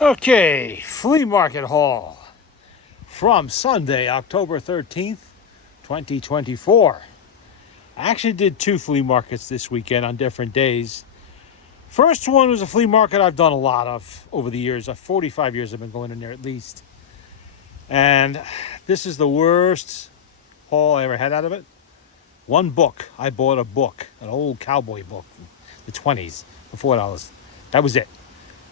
Okay, flea market haul from Sunday, October 13th, 2024. I actually did two flea markets this weekend on different days. First one was a flea market I've done a lot of over the years. 45 years I've been going in there at least. And this is the worst haul I ever had out of it. One book. I bought a book, an old cowboy book, the 20s, for $4. That was it.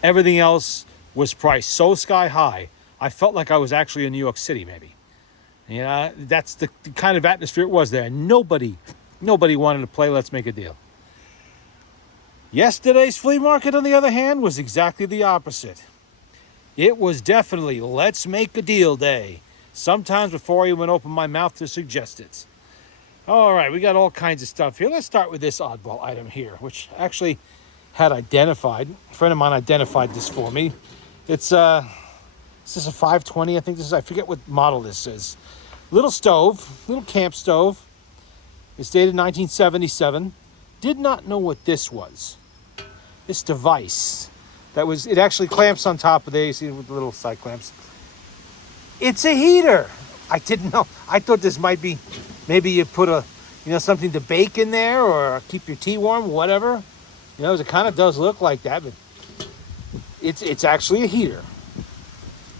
Everything else was priced so sky high, I felt like I was actually in New York City, maybe. Yeah, that's the kind of atmosphere it was there. Nobody wanted to play Let's Make a Deal. Yesterday's flea market, on the other hand, was exactly the opposite. It was definitely Let's Make a Deal day, sometimes before I even opened my mouth to suggest it. All right, we got all kinds of stuff here. Let's start with this oddball item here, which actually had identified. A friend of mine identified this for me. It's is this a 520? I think this is, I forget what model this is. Little stove, little camp stove. It's dated 1977. Did not know what this was. This device it actually clamps on top of there. You see it with the little side clamps. It's a heater. I didn't know. I thought this might be, maybe you put something to bake in there or keep your tea warm, whatever. It kind of does look like that, but it's actually a heater.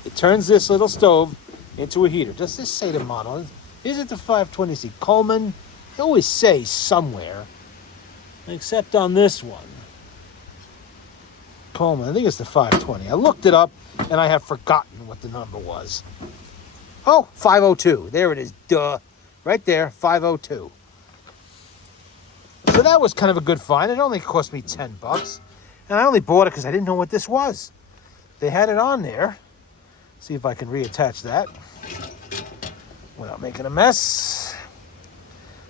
It turns this little stove into a heater. Does this say the model? Is it the 520C Coleman? They always say somewhere, except on this one. Coleman, I think it's the 520. I looked it up, and I have forgotten what the number was. Oh, 502. There it is. Duh. Right there, 502. So that was kind of a good find. It only cost me $10. And I only bought it because I didn't know what this was. They had it on there. See if I can reattach that without making a mess.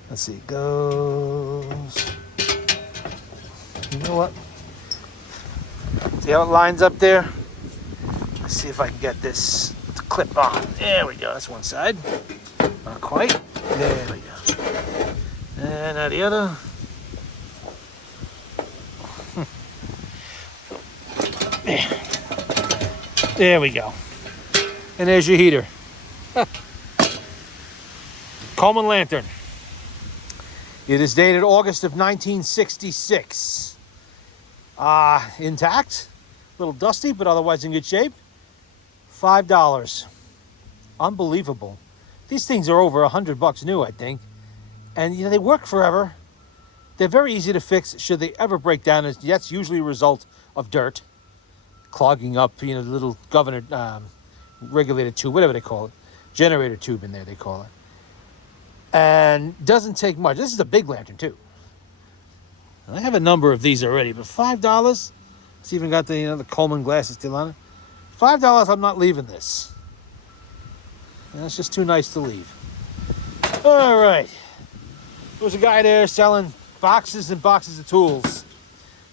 Let's see, it goes. You know what? See how it lines up there? Let's see if I can get this to clip on. There we go. That's one side. Not quite. There we go. And now the other. There we go. And there's your heater. Coleman lantern. It is dated August of 1966. Intact. A little dusty, but otherwise in good shape. $5. Unbelievable. These things are over $100 new, I think. And they work forever. They're very easy to fix should they ever break down. That's usually a result of dirt clogging up, the little governor regulator tube, whatever they call it, generator tube in there they call it, and doesn't take much. This is a big lantern too. I have a number of these already, but $5. It's even got the Coleman glasses still on it. $5. I'm not leaving this. That's just too nice to leave. All right, there's a guy there selling boxes and boxes of tools.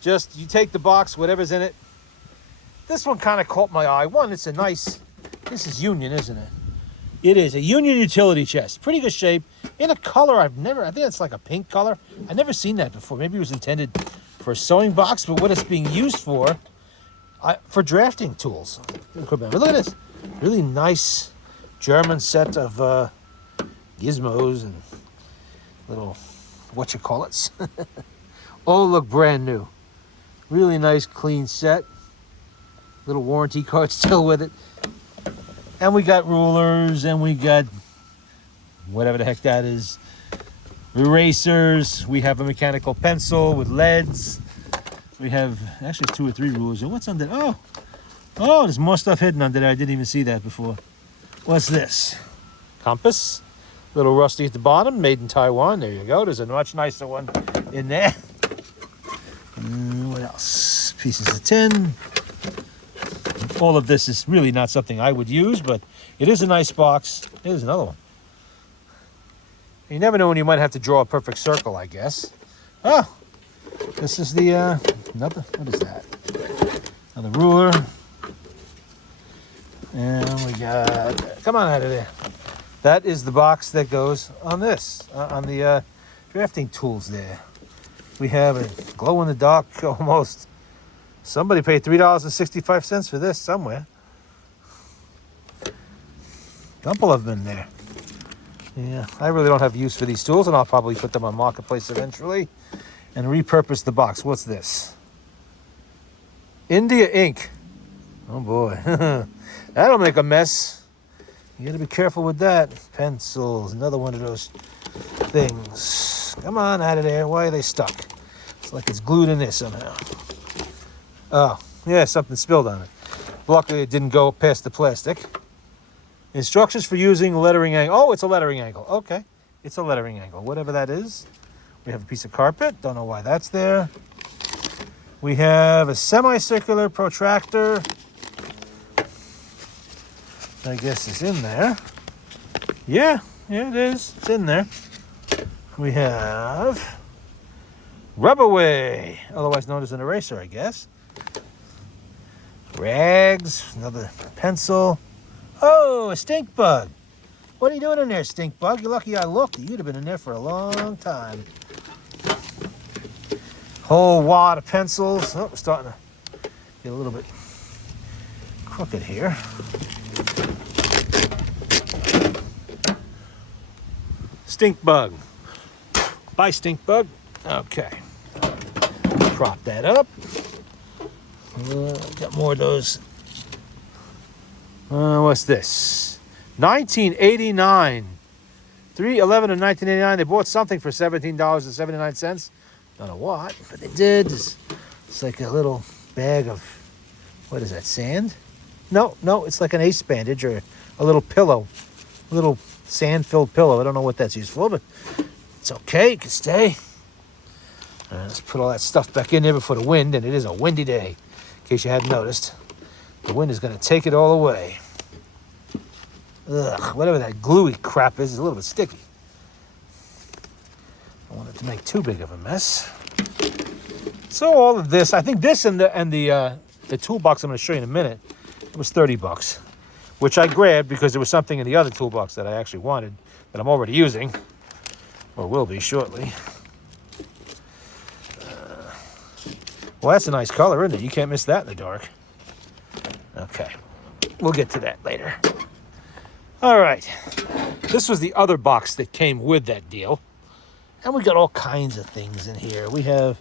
Just you take the box, whatever's in it. This one kind of caught my eye. One, it's a nice, this is Union, isn't it? It is a Union utility chest. Pretty good shape. In a color I think it's like a pink color. I've never seen that before. Maybe it was intended for a sewing box, but what it's being used for drafting tools. Look at this. Really nice German set of gizmos and little, whatchamacallits. All look brand new. Really nice, clean set. Little warranty card still with it. And we got rulers, and we got whatever the heck that is. Erasers. We have a mechanical pencil with leads. We have actually 2 or 3 rulers. And what's under? Oh, there's more stuff hidden under there. I didn't even see that before. What's this? Compass. Little rusty at the bottom. Made in Taiwan. There you go. There's a much nicer one in there. What else? Pieces of tin. All of this is really not something I would use, but it is a nice box. Here's another one. You never know when you might have to draw a perfect circle, I guess. Oh, this is the, what is that? Another ruler. And we got, come on out of there. That is the box that goes on this, on the drafting tools there. We have a glow-in-the-dark, almost Somebody paid $3.65 for this somewhere. A couple of them in there. Yeah, I really don't have use for these tools, and I'll probably put them on Marketplace eventually and repurpose the box. What's this? India ink. Oh boy. That'll make a mess. You gotta be careful with that. Pencils, another one of those things. Come on, out of there. Why are they stuck? It's like it's glued in there somehow. Oh, yeah, something spilled on it. Luckily, it didn't go past the plastic. Instructions for using lettering angle. Oh, it's a lettering angle. Okay, it's a lettering angle. Whatever that is. We have a piece of carpet. Don't know why that's there. We have a semicircular protractor. I guess it's in there. Yeah, it is. It's in there. We have Rubberway, otherwise known as an eraser, I guess. Rags, another pencil. Oh, a stink bug. What are you doing in there, stink bug? You're lucky I looked. You'd have been in there for a long time. Whole wad of pencils. Oh, we're starting to get a little bit crooked here. Stink bug. Bye, stink bug. Okay. Prop that up. Got more of those. What's this? 1989. 3/11 of 1989. They bought something for $17.79. Don't know what, but they did. It's like a little bag of, what is that, sand? No, it's like an ace bandage or a little pillow. A little sand-filled pillow. I don't know what that's used for, but it's okay. It can stay. Let's put all that stuff back in there before the wind, and it is a windy day, in case you hadn't noticed. The wind is going to take it all away. Ugh, whatever that gluey crap is a little bit sticky. I don't want it to make too big of a mess. So all of this, I think this and the toolbox I'm going to show you in a minute, it was $30, which I grabbed because there was something in the other toolbox that I actually wanted that I'm already using, or will be shortly. Well, that's a nice color, isn't it? You can't miss that in the dark. Okay, we'll get to that later. All right, this was the other box that came with that deal. And we got all kinds of things in here. We have,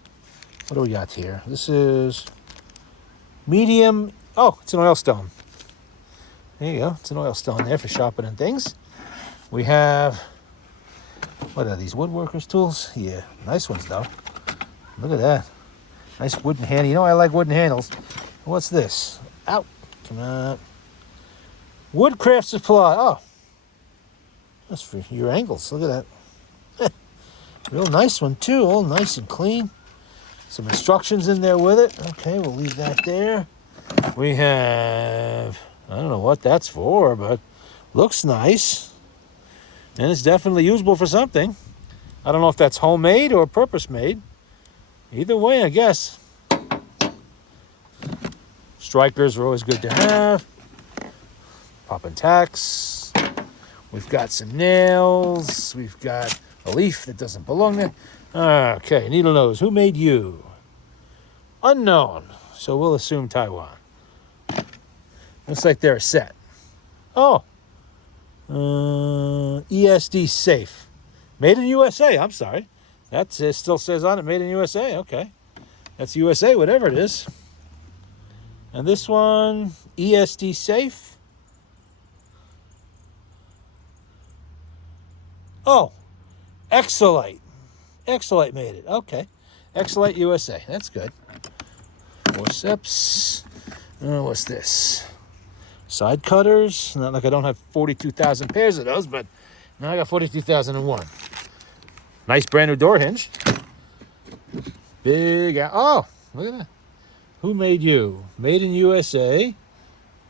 what do we got here? This is medium, oh, it's an oil stone. There you go, it's an oil stone there for sharpening things. We have, what are these, woodworkers tools? Yeah, nice ones though. Look at that. Nice wooden handle. You know I like wooden handles. What's this? Out. Come on. Woodcraft supply. Oh. That's for your angles. Look at that. Real nice one too. All nice and clean. Some instructions in there with it. Okay, we'll leave that there. We have, I don't know what that's for, but looks nice. And it's definitely usable for something. I don't know if that's homemade or purpose made. Either way, I guess. Strikers are always good to have. Pop and tacks. We've got some nails. We've got a leaf that doesn't belong there. Okay, needle nose. Who made you? Unknown. So we'll assume Taiwan. Looks like they're a set. Oh. ESD safe. Made in USA. I'm sorry. That still says on it, made in USA. Okay. That's USA, whatever it is. And this one, ESD safe. Oh, Exolite. Exolite made it. Okay. Exolite USA. That's good. Forceps. What's this? Side cutters. Not like I don't have 42,000 pairs of those, but now I got 42,001. Nice brand new door hinge. Big, oh, look at that. Who made you? Made in USA.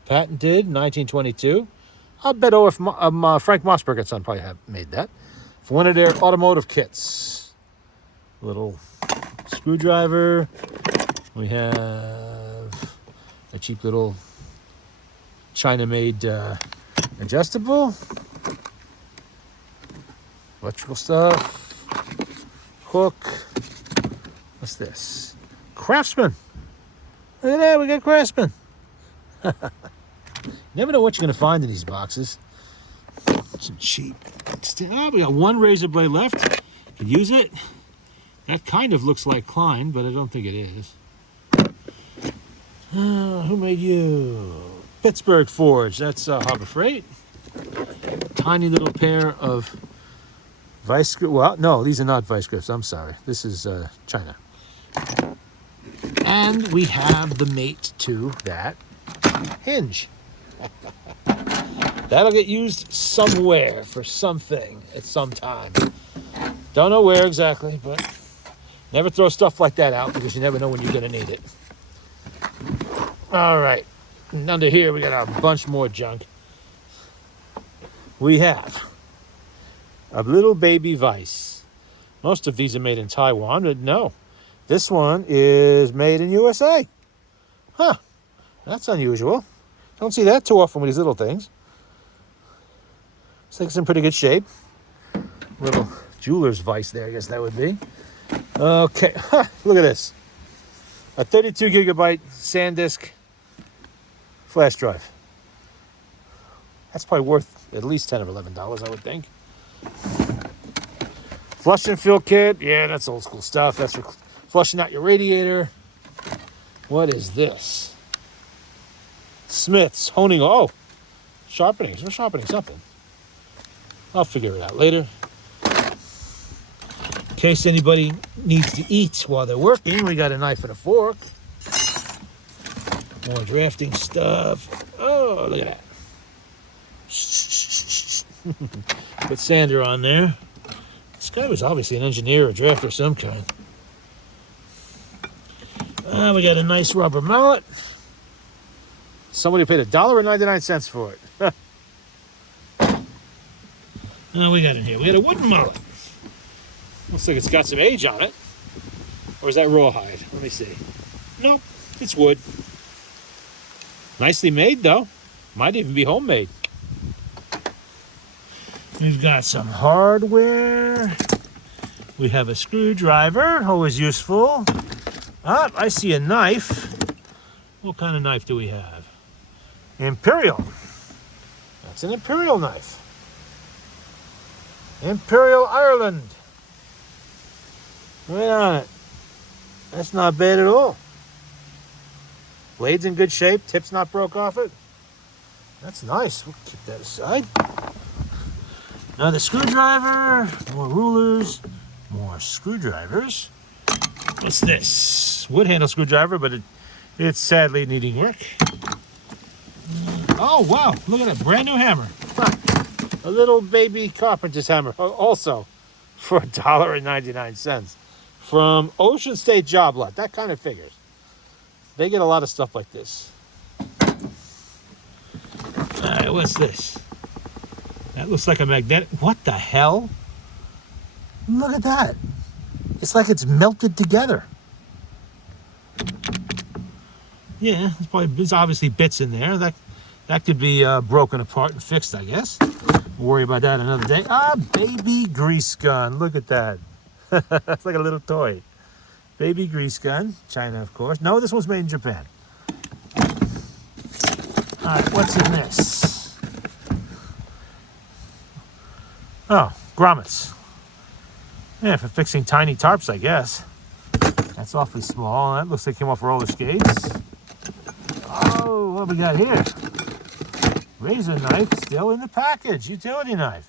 Patented 1922. I'll bet Frank Mossberg and Son probably have made that. For one of their automotive kits. Little screwdriver. We have a cheap little China-made adjustable. Electrical stuff. Hook. What's this? Craftsman. Look at that, we got Craftsman. Never know what you're going to find in these boxes. Some cheap. Oh, we got one razor blade left. Could use it. That kind of looks like Klein, but I don't think it is. Who made you? Pittsburgh Forge. That's Harbor Freight. Tiny little pair of vice grips. Well, no, these are not vice grips. I'm sorry. This is China. And we have the mate to that hinge. That'll get used somewhere for something at some time. Don't know where exactly, but never throw stuff like that out because you never know when you're going to need it. All right. And under here, we got a bunch more junk. We have a little baby vise. Most of these are made in Taiwan, but no. This one is made in USA. Huh. That's unusual. Don't see that too often with these little things. Looks like it's in pretty good shape. Little jeweler's vise there, I guess that would be. Okay. Look at this. A 32 gigabyte SanDisk flash drive. That's probably worth at least $10 or $11, I would think. Flush and fill kit. Yeah, that's old school stuff. That's for flushing out your radiator. What is this? Smith's honing. Oh, sharpening. We're sharpening something. I'll figure it out later. In case anybody needs to eat while they're working, we got a knife and a fork. More drafting stuff. Oh, look at that. Put sander on there. This guy was obviously an engineer or drafter of some kind. We got a nice rubber mallet. Somebody paid $1.99 for it. We got in here. We got a wooden mallet. Looks like it's got some age on it. Or is that rawhide? Let me see. Nope, it's wood. Nicely made, though. Might even be homemade. We've got some hardware. We have a screwdriver, always useful. Ah, I see a knife. What kind of knife do we have? Imperial. That's an Imperial knife. Imperial Ireland. Right on it. That's not bad at all. Blade's in good shape. Tip's not broke off it. That's nice. We'll keep that aside. Another screwdriver. More rulers. More screwdrivers. What's this? Wood handle screwdriver, but it's sadly needing work. Oh, wow. Look at that. Brand new hammer. A little baby carpenter's hammer. Also for $1.99. From Ocean State Job Lot. That kind of figures. They get a lot of stuff like this. All right, what's this? That looks like a magnetic. What the hell? Look at that. It's like it's melted together. Yeah, there's obviously bits in there. That could be broken apart and fixed, I guess. We'll worry about that another day. Ah, baby grease gun. Look at that. It's like a little toy. Baby grease gun. China, of course. No, this one's made in Japan. All right, what's in this? Oh, grommets. Yeah, for fixing tiny tarps, I guess. That's awfully small. That looks like it came off roller skates. Oh, what do we got here? Razor knife still in the package. Utility knife.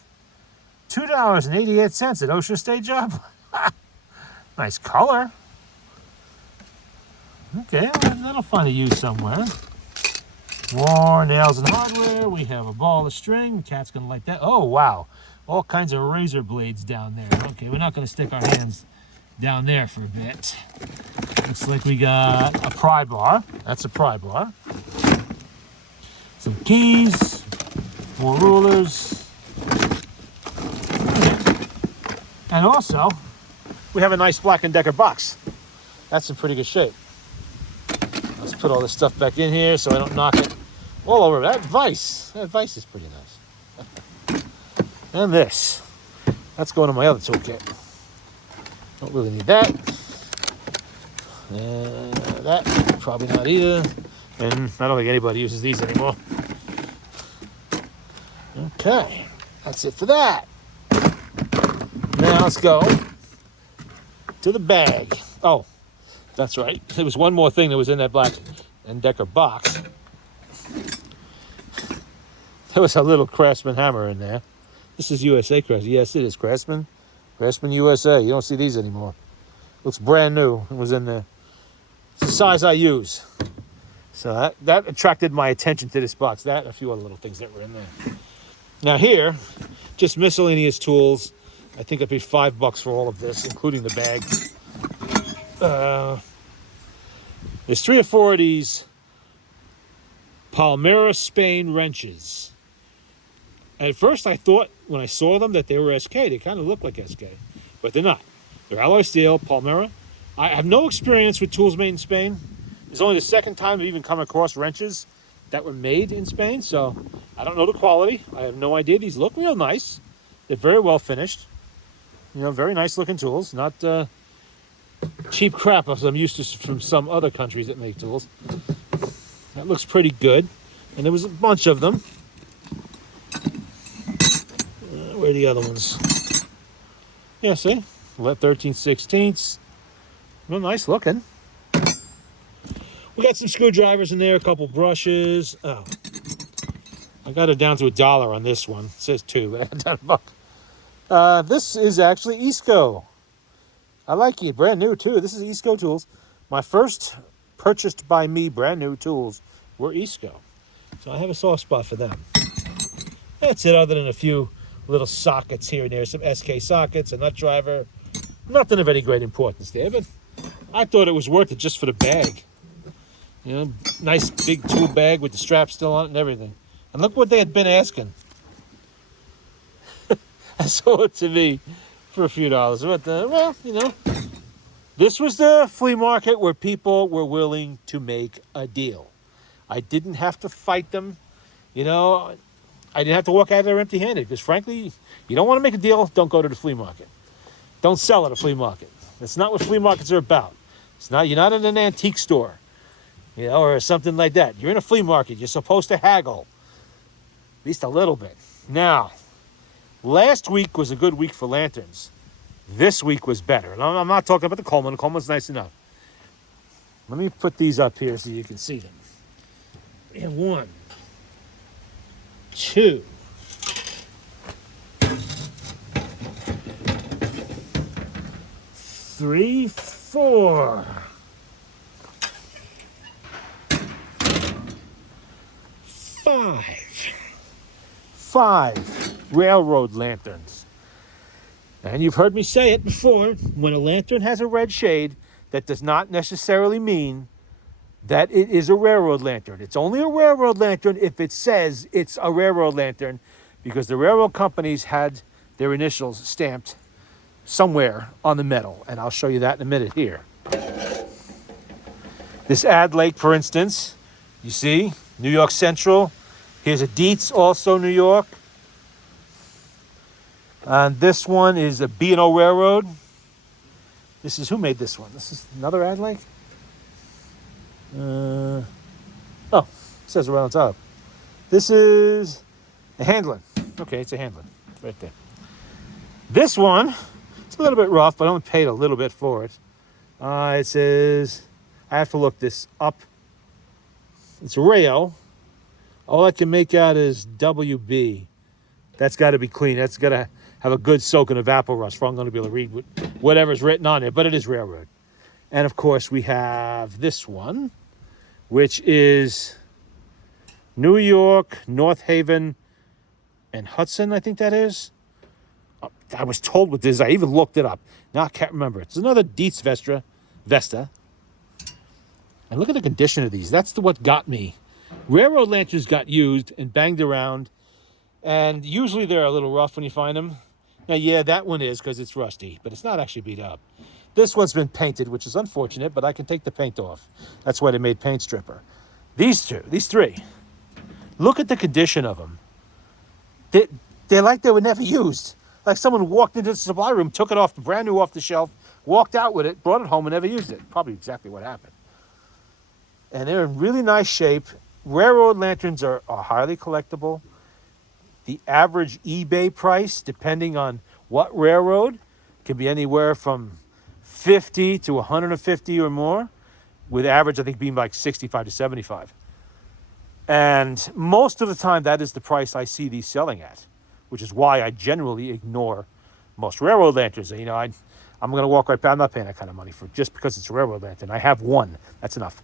$2.88 at Ocean State Job. Nice color. Okay, well, that'll find a use somewhere. More nails and hardware. We have a ball of string. The cat's going to like that. Oh, wow. All kinds of razor blades down there. Okay, we're not going to stick our hands down there for a bit. Looks like we got a pry bar. That's a pry bar. Some keys. More rulers. And also, we have a nice Black & Decker box. That's in pretty good shape. Let's put all this stuff back in here so I don't knock it all over. That vise is pretty nice. And this. That's going in my other toolkit. Don't really need that. And that. Probably not either. And I don't think anybody uses these anymore. Okay, that's it for that. Now let's go to the bag. Oh, that's right. There was one more thing that was in that Black & Decker box. There was a little Craftsman hammer in there. This is USA Craftsman. Yes, it is Craftsman. Craftsman USA. You don't see these anymore. Looks brand new. It was in there. It's the size I use. So that attracted my attention to this box. That and a few other little things that were in there. Now here, just miscellaneous tools. I think I paid $5 for all of this, including the bag. There's 3 or 4 of these Palmera Spain wrenches. At first I thought, when I saw them, that they were SK. They kind of look like SK, but they're not. They're alloy steel, Palmera. I have no experience with tools made in Spain. It's only the second time I've even come across wrenches that were made in Spain, so I don't know the quality. I have no idea. These look real nice. They're very well finished. You know, very nice looking tools. Not cheap crap as I'm used to from some other countries that make tools. That looks pretty good. And there was a bunch of them. Where are the other ones? Yeah, see? 13/16. Real nice looking. We got some screwdrivers in there, a couple brushes. Oh, I got it down to $1 on this one. It says 2, but I got down $1. This is actually Isco. I like it. Brand new, too. This is Isco tools. My first purchased by me brand new tools were Isco. So I have a soft spot for them. That's it, other than a few little sockets here and there. Some SK sockets, a nut driver. Nothing of any great importance there, but I thought it was worth it just for the bag. You know, nice big tool bag with the strap still on it and everything. And look what they had been asking. I sold it to me for a few dollars. But, well, you know, this was the flea market where people were willing to make a deal. I didn't have to fight them. You know, I didn't have to walk out of there empty-handed. Because, frankly, you don't want to make a deal, don't go to the flea market. Don't sell at a flea market. That's not what flea markets are about. It's not. You're not in an antique store, you know, or something like that. You're in a flea market. You're supposed to haggle, at least a little bit. Now, last week was a good week for lanterns. This week was better. And I'm not talking about the Coleman. The Coleman's nice enough. Let me put these up here so you can see them. And 1, 2, 3, 4. 5 railroad lanterns. And you've heard me say it before, when a lantern has a red shade, that does not necessarily mean that it is a railroad lantern. It's only a railroad lantern if it says it's a railroad lantern, because the railroad companies had their initials stamped somewhere on the metal. And I'll show you that in a minute here. This Ad Lake, for instance, you see, New York Central. Here's a Dietz, also New York. And this one is a B&O Railroad. This is, who made this one? This is another Ad Lake? Oh, it says right on top. This is a Handlin. Okay, it's a Handlin right there. This one, it's a little bit rough, but I only paid a little bit for it. It says, I have to look this up. It's Rayo. All I can make out is WB. That's got to be clean. That's got to have a good soak in evapor rust for I'm going to be able to read whatever's written on it. But it is railroad. And, of course, we have this one, which is New York, North Haven, and Hudson, I think that is. I was told what this is. I even looked it up. Now I can't remember. It's another Dietz Vesta. And look at the condition of these. That's what got me. Railroad lanterns got used and banged around, and usually they're a little rough when you find them. Now, yeah, that one is because it's rusty, but it's not actually beat up. This one's been painted, which is unfortunate, but I can take the paint off. That's why they made paint stripper. These 3, look at the condition of them. They're like they were never used. Like someone walked into the supply room, took it off, brand new off the shelf, walked out with it, brought it home, and never used it. Probably exactly what happened. and they're in really nice shape. Railroad lanterns are highly collectible. The average eBay price, depending on what railroad, can be anywhere from 50 to 150 or more, with average, I think, being like 65 to 75. And most of the time, that is the price I see these selling at, which is why I generally ignore most railroad lanterns. You know, I'm going to walk right by. I'm not paying that kind of money for just because it's a railroad lantern. I have one. That's enough.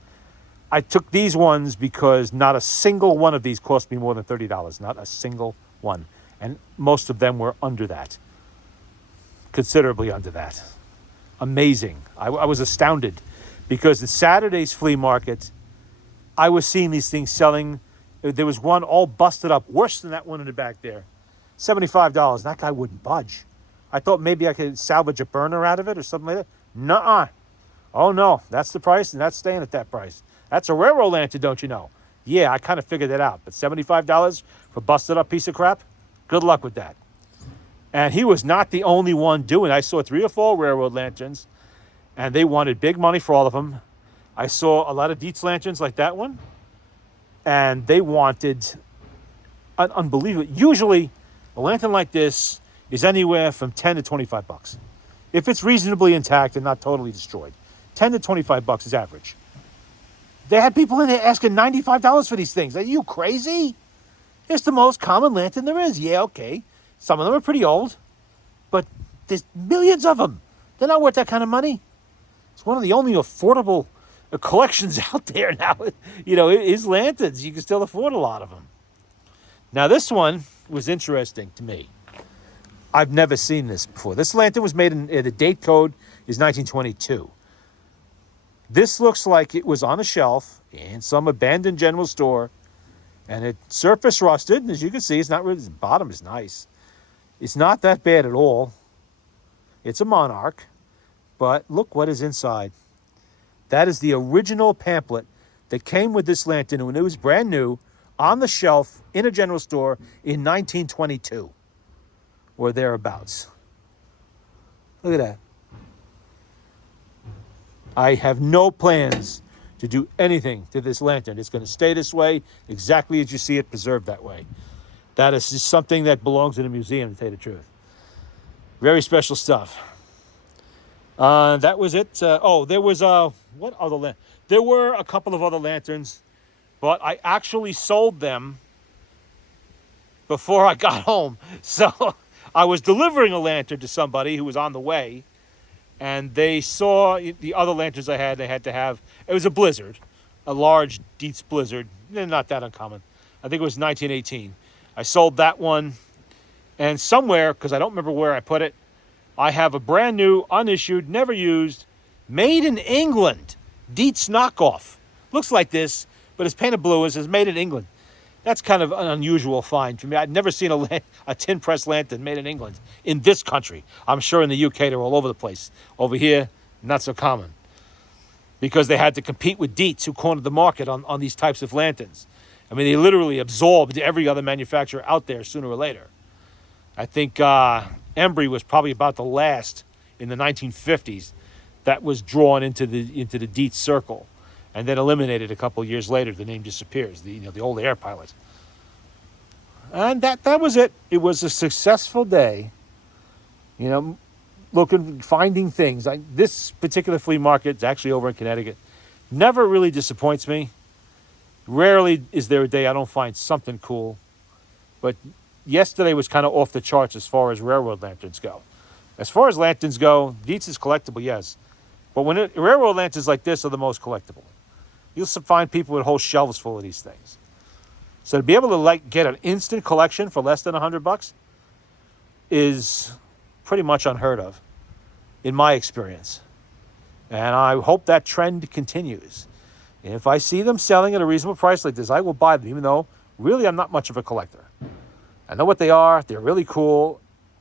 I took these ones because not a single one of these cost me more than $30. Not a single one. And most of them were under that. Considerably under that. Amazing. I was astounded because at Saturday's flea market, I was seeing these things selling. There was one all busted up, worse than that one in the back there. $75. That guy wouldn't budge. I thought maybe I could salvage a burner out of it or something like that. Nuh-uh. Oh, no. That's the price, and that's staying at that price. That's a railroad lantern, don't you know? Yeah, I kind of figured that out. But $75 for a busted up piece of crap? Good luck with that. And he was not the only one doing it. I saw 3 or 4 railroad lanterns, and they wanted big money for all of them. I saw a lot of Dietz lanterns like that one, and they wanted an unbelievable. Usually, a lantern like this is anywhere from 10 to 25 bucks. If it's reasonably intact and not totally destroyed. 10 to 25 bucks is average. They had people in there asking $95 for these things. Are you crazy? It's the most common lantern there is. Yeah, okay. Some of them are pretty old, but there's millions of them. They're not worth that kind of money. It's one of the only affordable collections out there now. You know, is lanterns. You can still afford a lot of them. Now, this one was interesting to me. I've never seen this before. This lantern was made in, the date code is 1922. This looks like it was on a shelf in some abandoned general store, and it surface rusted. As you can see, it's not really, the bottom is nice. It's not that bad at all. It's a Monarch, but look what is inside. That is the original pamphlet that came with this lantern when it was brand new on the shelf in a general store in 1922 or thereabouts. Look at that. I have no plans to do anything to this lantern. It's going to stay this way, exactly as you see it, preserved that way. That is just something that belongs in a museum, to tell you the truth. Very special stuff. That was it. There was what other there were a couple of other lanterns, but I actually sold them before I got home. So I was delivering a lantern to somebody who was on the way, and they saw the other lanterns I had. They had to have, it was a Blizzard, a large Dietz Blizzard. They're not that uncommon. I think it was 1918. I sold that one, and somewhere, because I don't remember where I put it, I have a brand new, unissued, never used, made in England, Dietz knockoff. Looks like this, but it's painted blue. It says made in England. That's kind of an unusual find for me. I'd never seen a tin press lantern made in England in this country. I'm sure in the UK they're all over the place. Over here, not so common. Because they had to compete with Dietz, who cornered the market on these types of lanterns. I mean, they literally absorbed every other manufacturer out there sooner or later. I think Embry was probably about the last in the 1950s that was drawn into the Dietz circle, and then eliminated a couple years later. The name disappears. The old Air Pilot. And that was it. It was a successful day. Finding things. This particular flea market is actually over in Connecticut. Never really disappoints me. Rarely is there a day I don't find something cool. But yesterday was kind of off the charts as far as railroad lanterns go. As far as lanterns go, Dietz is collectible, yes. But railroad lanterns like this are the most collectible. You'll find people with whole shelves full of these things. So to be able to get an instant collection for less than $100 is pretty much unheard of, in my experience. And I hope that trend continues. And if I see them selling at a reasonable price like this, I will buy them, even though really I'm not much of a collector. I know what they are. They're really cool.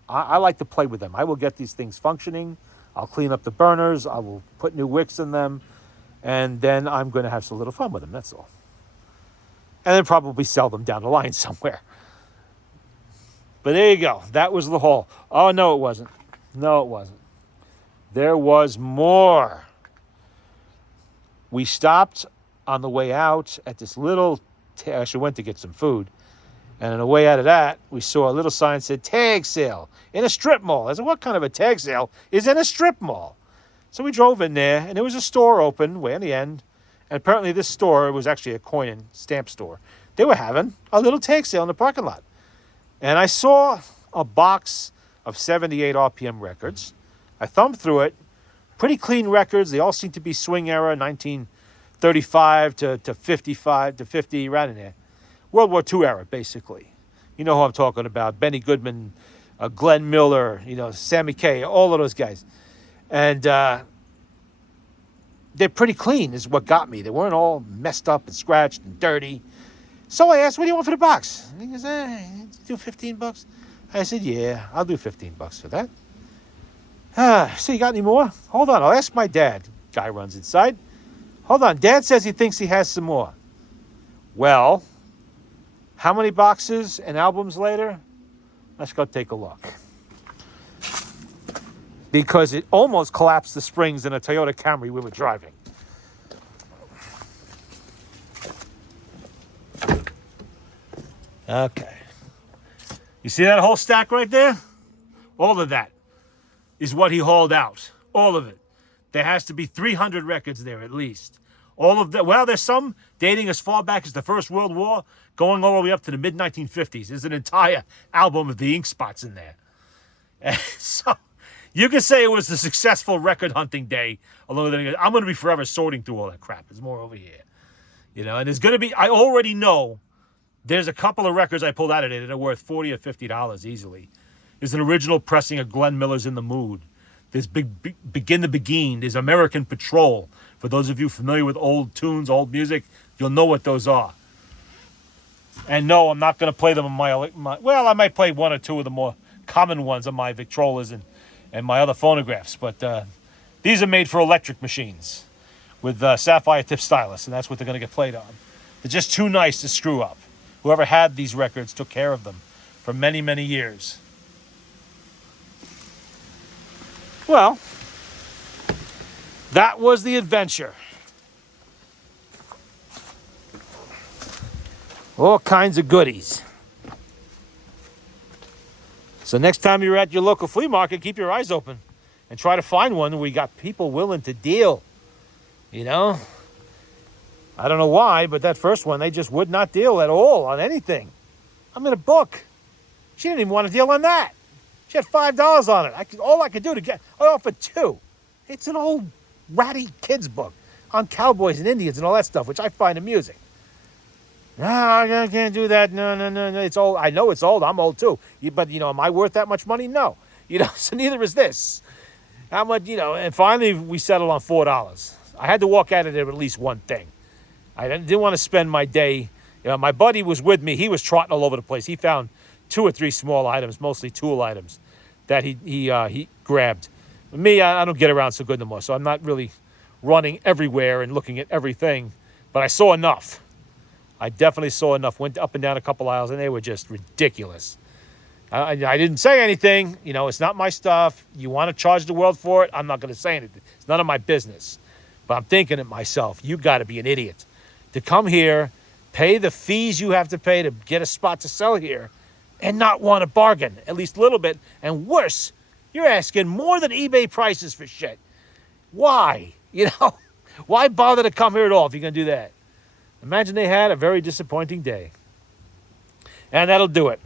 I like to play with them. I will get these things functioning. I'll clean up the burners. I will put new wicks in them. And then I'm going to have some little fun with them. That's all. And then probably sell them down the line somewhere. But there you go. That was the haul. Oh, no, it wasn't. No, it wasn't. There was more. We stopped on the way out at this little, actually went to get some food. And on the way out of that, we saw a little sign that said tag sale in a strip mall. I said, what kind of a tag sale is in a strip mall? So we drove in there, and there was a store open way in the end. And apparently this store was actually a coin and stamp store. They were having a little tag sale in the parking lot. And I saw a box of 78 RPM records. I thumbed through it. Pretty clean records. They all seem to be swing era, 1935 to 55 to 50, right in there. World War II era, basically. You know who I'm talking about. Benny Goodman, Glenn Miller, Sammy Kaye, all of those guys. And they're pretty clean is what got me. They weren't all messed up and scratched and dirty. So I asked, what do you want for the box? And he goes, do $15? I said, yeah, I'll do $15 for that. So you got any more? Hold on, I'll ask my dad. Guy runs inside. Hold on, Dad says he thinks he has some more. Well, how many boxes and albums later? Let's go take a look. Because it almost collapsed the springs in a Toyota Camry we were driving. Okay. You see that whole stack right there? All of that is what he hauled out. All of it. There has to be 300 records there at least. All of that. Well, there's some dating as far back as the First World War, going all the way up to the mid-1950s. There's an entire album of the Ink Spots in there. And so you can say it was a successful record hunting day. Although I'm going to be forever sorting through all that crap. There's more over here. And there's going to be, I already know there's a couple of records I pulled out of it that are worth $40 or $50 easily. There's an original pressing of Glenn Miller's In the Mood. There's Begin the Begin. There's American Patrol. For those of you familiar with old tunes, old music, you'll know what those are. And no, I'm not going to play them on my well, I might play one or two of the more common ones on my Victrolas and my other phonographs. But these are made for electric machines with sapphire tip stylus, and that's what they're going to get played on. They're just too nice to screw up. Whoever had these records took care of them for many, many years. Well, that was the adventure. All kinds of goodies. So next time you're at your local flea market, keep your eyes open and try to find one where you got people willing to deal. I don't know why, but that first one, they just would not deal at all on anything. I'm in a book. She didn't even want to deal on that. She had $5 on it. All I could do to get, I offered $2. It's an old ratty kid's book on cowboys and Indians and all that stuff, which I find amusing. No, I can't do that. No. It's old. I know it's old. I'm old too. But, am I worth that much money? No. So neither is this. How much, and finally we settled on $4. I had to walk out of there with at least one thing. I didn't want to spend my day. My buddy was with me. He was trotting all over the place. He found 2 or 3 small items, mostly tool items, that he grabbed. Me, I don't get around so good no more, so I'm not really running everywhere and looking at everything. But I saw enough. I definitely saw enough. Went up and down a couple aisles, and they were just ridiculous. I didn't say anything. It's not my stuff. You want to charge the world for it? I'm not going to say anything. It's none of my business. But I'm thinking to myself, you got to be an idiot to come here, pay the fees you have to pay to get a spot to sell here, and not want to bargain, at least a little bit. And worse, you're asking more than eBay prices for shit. Why? Why bother to come here at all if you're going to do that? Imagine they had a very disappointing day. And that'll do it.